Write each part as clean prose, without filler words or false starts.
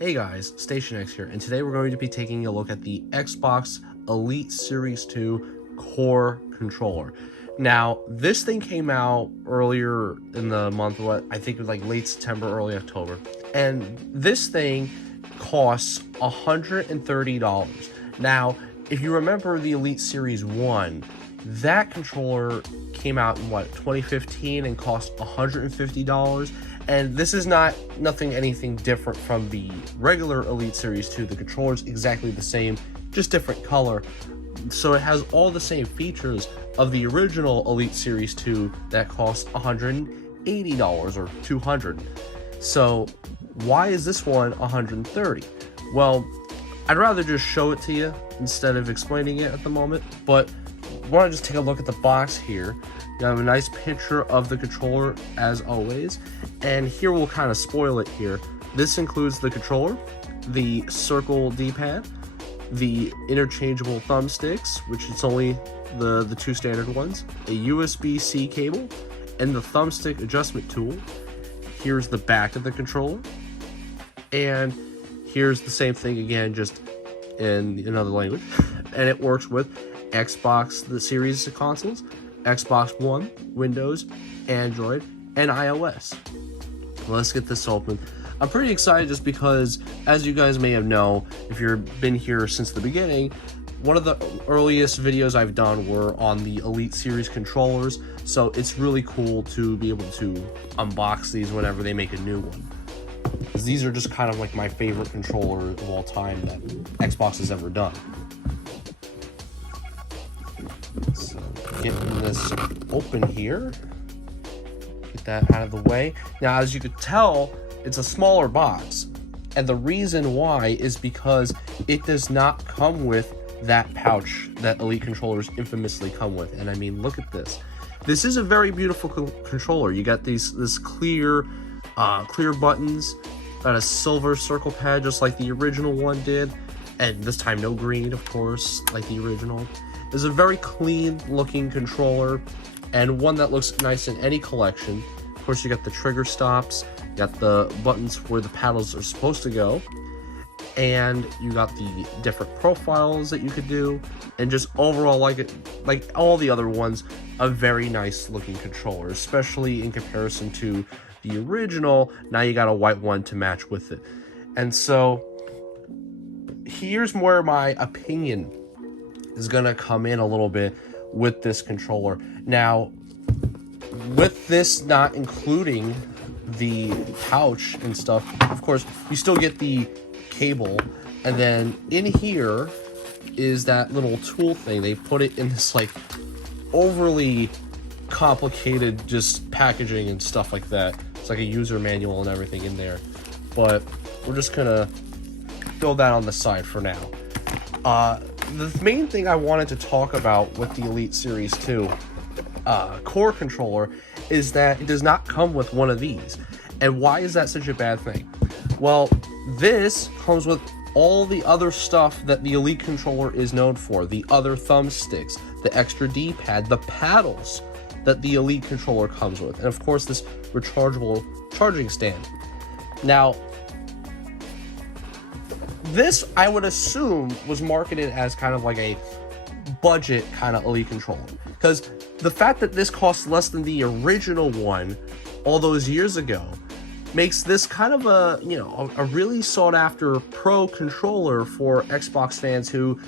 Hey guys, StationX here, and today we're going to be taking a look at the Xbox Elite Series 2 Core Controller. Now, this thing came out earlier in the month, I think it was like late September, early October, and this thing costs $130. Now, if you remember the Elite Series 1, that controller came out in 2015 and cost $150. And this is anything different from the regular Elite Series 2. The controller's exactly the same, just different color. So it has all the same features of the original Elite Series 2 that cost $180 or $200. So why is this one $130? Well, I'd rather just show it to you instead of explaining it at the moment, but I want to just take a look at the box here. You have a nice picture of the controller as always, and here we'll kind of spoil it here. This includes the controller, the circle D-pad, the interchangeable thumbsticks, which it's only the two standard ones, a USB-C cable, and the thumbstick adjustment tool. Here's the back of the controller, and here's the same thing again, just in another language, and it works with Xbox, the series of consoles, Xbox One, Windows, Android, and iOS. Let's get this open. I'm pretty excited just because, as you guys may have known, if you've been here since the beginning, one of the earliest videos I've done were on the Elite Series controllers, so it's really cool to be able to unbox these whenever they make a new one. These are just kind of like my favorite controller of all time that Xbox has ever done. So getting this open here, get that out of the way. Now, as you could tell, it's a smaller box, and the reason why is because it does not come with that pouch that Elite controllers infamously come with. And I mean, look at this. This is a very beautiful controller. You got this clear buttons, got a silver circle pad just like the original one did, and this time no green, of course, like the original. It's a very clean looking controller, and one that looks nice in any collection. Of course, you got the trigger stops, you got the buttons where the paddles are supposed to go, and you got the different profiles that you could do, and just overall, like all the other ones, a very nice looking controller, especially in comparison to the original. Now you got a white one to match with it. And so here's where my opinion is gonna come in a little bit with this controller. Now, with this not including the pouch and stuff, of course, you still get the cable, and then in here is that little tool thing. They put it in this like overly complicated just packaging and stuff like that. It's like a user manual and everything in there, but we're just gonna throw that on the side for now. The main thing I wanted to talk about with the Elite Series 2 Core controller is that it does not come with one of these. And why is that such a bad thing? Well, this comes with all the other stuff that the Elite controller is known for. The other thumbsticks, the extra D-pad, the paddles that the Elite controller comes with, and of course this rechargeable charging stand. Now, this, I would assume, was marketed as kind of like a budget kind of Elite controller, because the fact that this costs less than the original one all those years ago makes this kind of a really sought after pro controller for Xbox fans who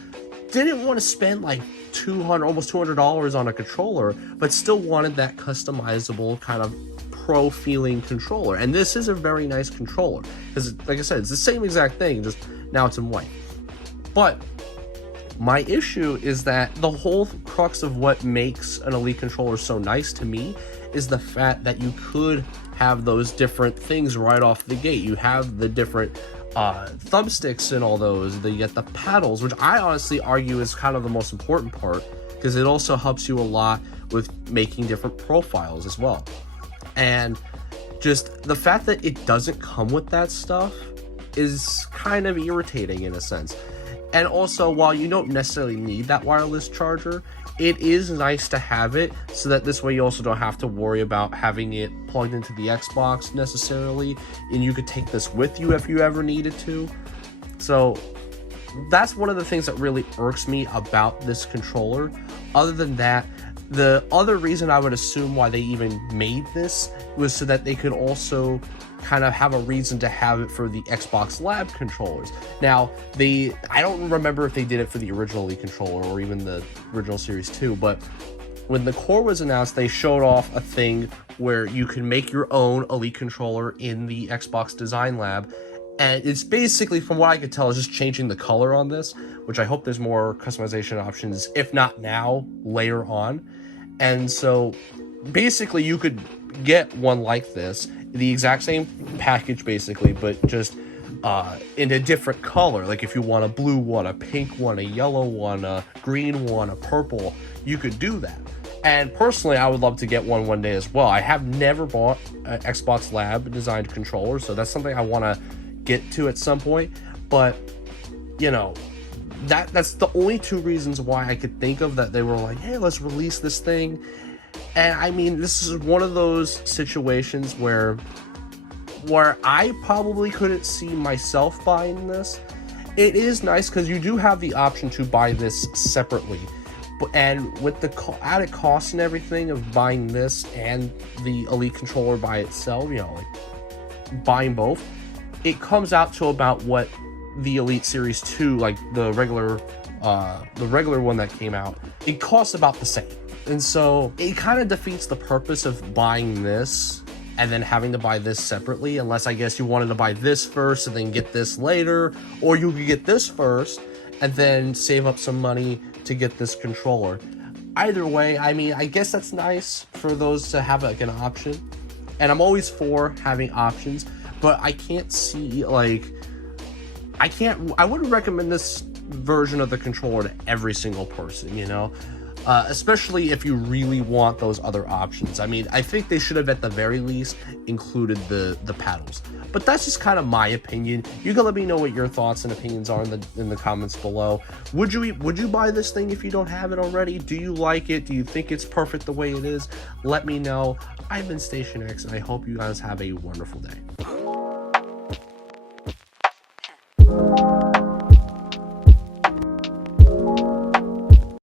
didn't want to spend like almost $200 on a controller, but still wanted that customizable kind of pro feeling controller. And this is a very nice controller, because like I said, it's the same exact thing, just now it's in white. But my issue is that the whole crux of what makes an Elite controller so nice to me is the fact that you could have those different things right off the gate. You have the different thumbsticks and all those. You get the paddles, which I honestly argue is kind of the most important part, because it also helps you a lot with making different profiles as well. And just the fact that it doesn't come with that stuff is kind of irritating in a sense. And also, while you don't necessarily need that wireless charger, it is nice to have it so that this way you also don't have to worry about having it plugged into the Xbox necessarily, and you could take this with you if you ever needed to. So that's one of the things that really irks me about this controller. Other than that, the other reason I would assume why they even made this was so that they could also kind of have a reason to have it for the Xbox Lab controllers. Now, I don't remember if they did it for the original Elite controller or even the original Series 2, but when the Core was announced, they showed off a thing where you can make your own Elite controller in the Xbox Design Lab. And it's basically, from what I could tell, is just changing the color on this, which I hope there's more customization options, if not now, later on. And so basically you could get one like this, the exact same package basically, but just in a different color. Like if you want a blue one, a pink one, a yellow one, a green one, a purple, you could do that. And personally, I would love to get one day as well. I have never bought an Xbox Lab designed controller, so that's something I want to get to at some point. But you know, that's the only two reasons why I could think of that they were like, hey, let's release this thing. And I mean, this is one of those situations where I probably couldn't see myself buying this. It is nice because you do have the option to buy this separately, and with the added cost and everything of buying this and the Elite controller by itself, you know, like buying both, it comes out to about what the Elite Series 2, like the regular one that came out, it costs about the same. And so it kind of defeats the purpose of buying this and then having to buy this separately, unless I guess you wanted to buy this first and then get this later, or you could get this first and then save up some money to get this controller. Either way, I mean, I guess that's nice for those to have like an option, and I'm always for having options, but I can't see, like, I wouldn't recommend this version of the controller to every single person, you know, especially if you really want those other options. I mean, I think they should have at the very least included the paddles, but that's just kind of my opinion. You can let me know what your thoughts and opinions are in the comments below. Would you buy this thing if you don't have it already? Do you like it? Do you think it's perfect the way it is? Let me know. I've been Station X, and I hope you guys have a wonderful day.